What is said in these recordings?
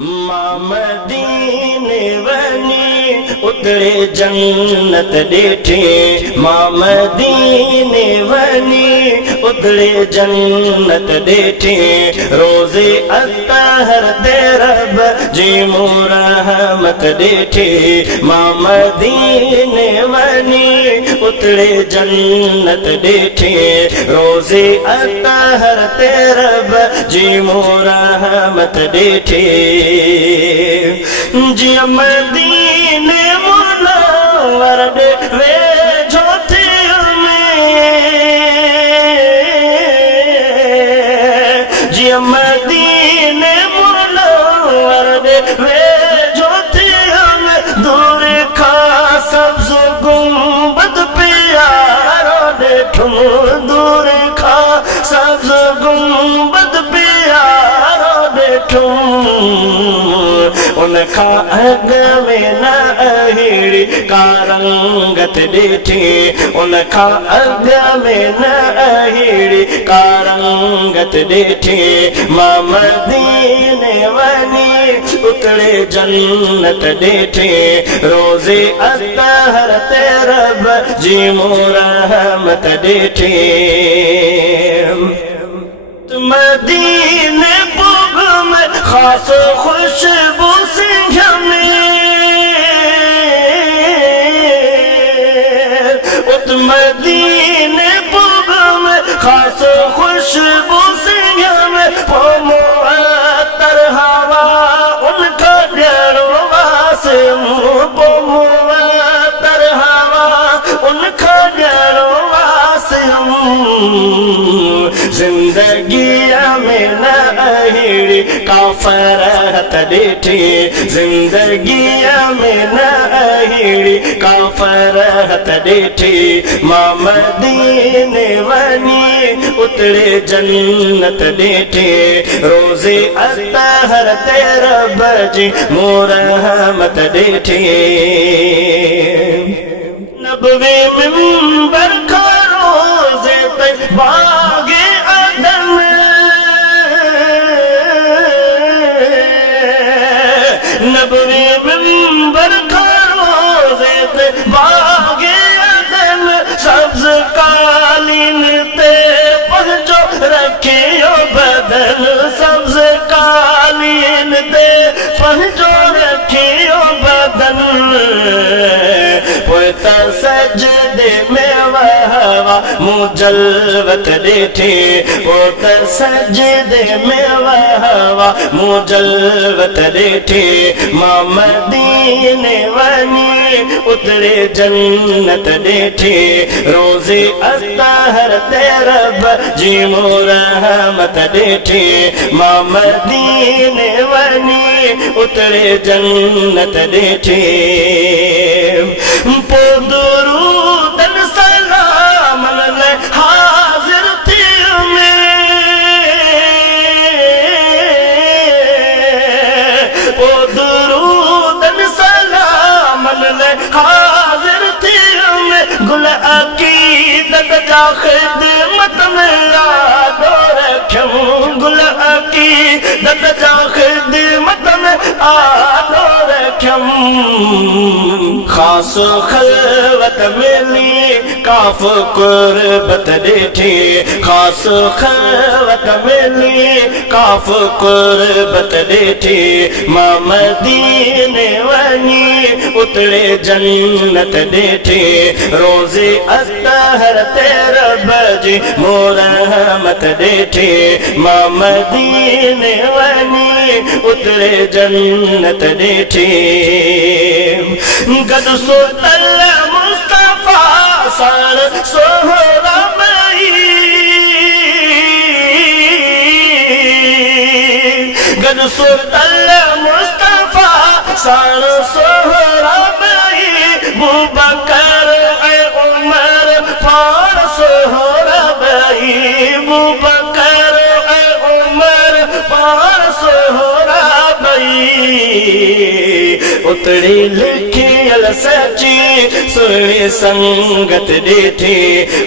मदीने वनी उतरे जन्नत ॾिठी मदीने वनी उतरे जन्नत ॾिठी रोज़े अतहर ते रब जी रहमत ॾिठी मदीने वनी उतरे जन्नत ॾिठी रोज़े अतहर ते रब जी रहमत ॾिठी जिया मदीने मुनव्वर दे वेझो थियो जिया मदीने मुनव्वर दे वेझो थियो दूर खां सब्ज़ गुंबद प्यारो ॾिठुम दूर खां सब्ज़ गुंबद प्यारो ॾिठुम उनखा अग में न अहिड़ी का रंगत ॾिठी उनखा अग में न अहिड़ी का रंगत ॾिठी मदीने वनी उतरे जन्नत ॾिठी रोज़े अतहर ते रब जी रहमत ॾिठी मदीने बुग में खास खुशबू सिंह में उत मदीने बुग में खास खुशबू सिंह में पोमुअत्तर हवा उनका ॾियणो वासे पोमुअत्तर हवा उनका ॾियणो वासे जिंदगी में न अहिड़ी का फरहत ॾिठी जिंदगी में न अहिड़ी का फरहत ॾिठी मदीने वनी उतरे जन्नत ॾिठी रोज़े अतहर ते रब जी रहमत ॾिठी नबवे मिंबर का रोज़े ते बागे नबवे मिंबर का रोज़े ते बागे अदन सब्ज़ कालीन ते पंहिंजो रखियो बदन सब्ज़ कालीन ते पंहिंजो रखियो बदन पोइ त सजदे में वहवा मूं जलवत ॾिठी पोइ त सजदे में वहवा मूं जलवत ॾिठी मदीने वनी उतरे जन्नत ॾिठी रोज़े अतहर ते रब जी रहमत ॾिठी मदीने वनी उतरे जन्नत ॾिठी पोइ दुरूदन सलामन लाइ हाज़िर थियो पोइ दुरूदन सलामन लाइ हाज़िर थियो गुल अक़ीदत जा ख़िदमत में यादो रखियम गुल अक़ीदत जा ख़िदमत में आदो रखियम खास खलवत मिली काफ कुर्बत ॾिठी खास खलवत मिली काफ कुर्बत ॾिठी मदीने वनी उतरे जन्नत ॾिठी रोज़े अतहर ते रब जी रहमत ॾिठी मदीने वनी उतरे जन्नत ॾिठी गद सुतल मुस्तफ़ा साण सोहरा गद सुतल मुस्तफ़ा साण सोहरा बुबकर ऐं उमर पाण सोहरा बुबकर ऐं उमर पाण सोहरा उतरी लिखियल सची सुहिणी संगत ॾिठी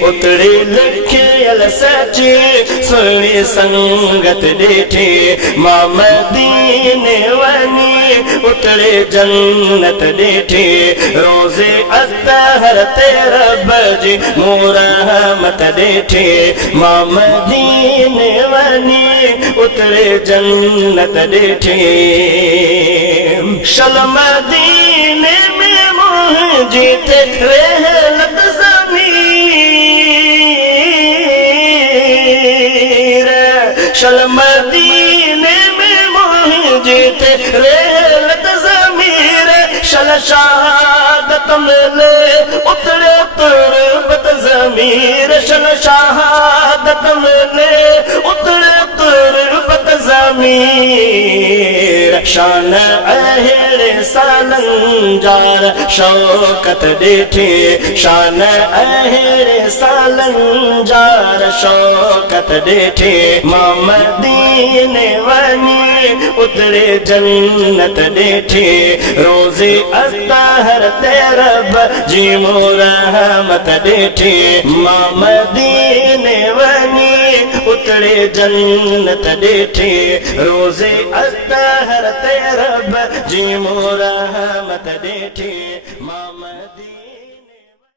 उतरी लिखियल सची सुहिणी संगत ॾिठी मां मदीने उतरे जन्नत ॾिठी रोज़े अतहर ते रब जी मुरहमत ॾिठी मां मदीने वञी उतरे जन्नत ॾिठी शल मदीने में मुंहिंजी ते रहलत ज़मीर शल मदीने में मुंहिंजी ते रहलत ज़मीर शल शहादत मिले उतरे तुरबत ज़मीर शल शहादत मिले उतरे तुरबत ज़मीर शान अहिड़े सालनि जार शौकत ॾिठी शान अहिड़े सालनि जार शौकत ॾिठी मां मदीने वञी उतरे जन्नत ॾिठी रोज़े अतहर ते रब जी मुरहमत ॾिठी मां मदीने वञी उतरे जन्नत ॾिठी रोज़े अतहर ते रब जी मुरहमत ॾिठी मां मदीने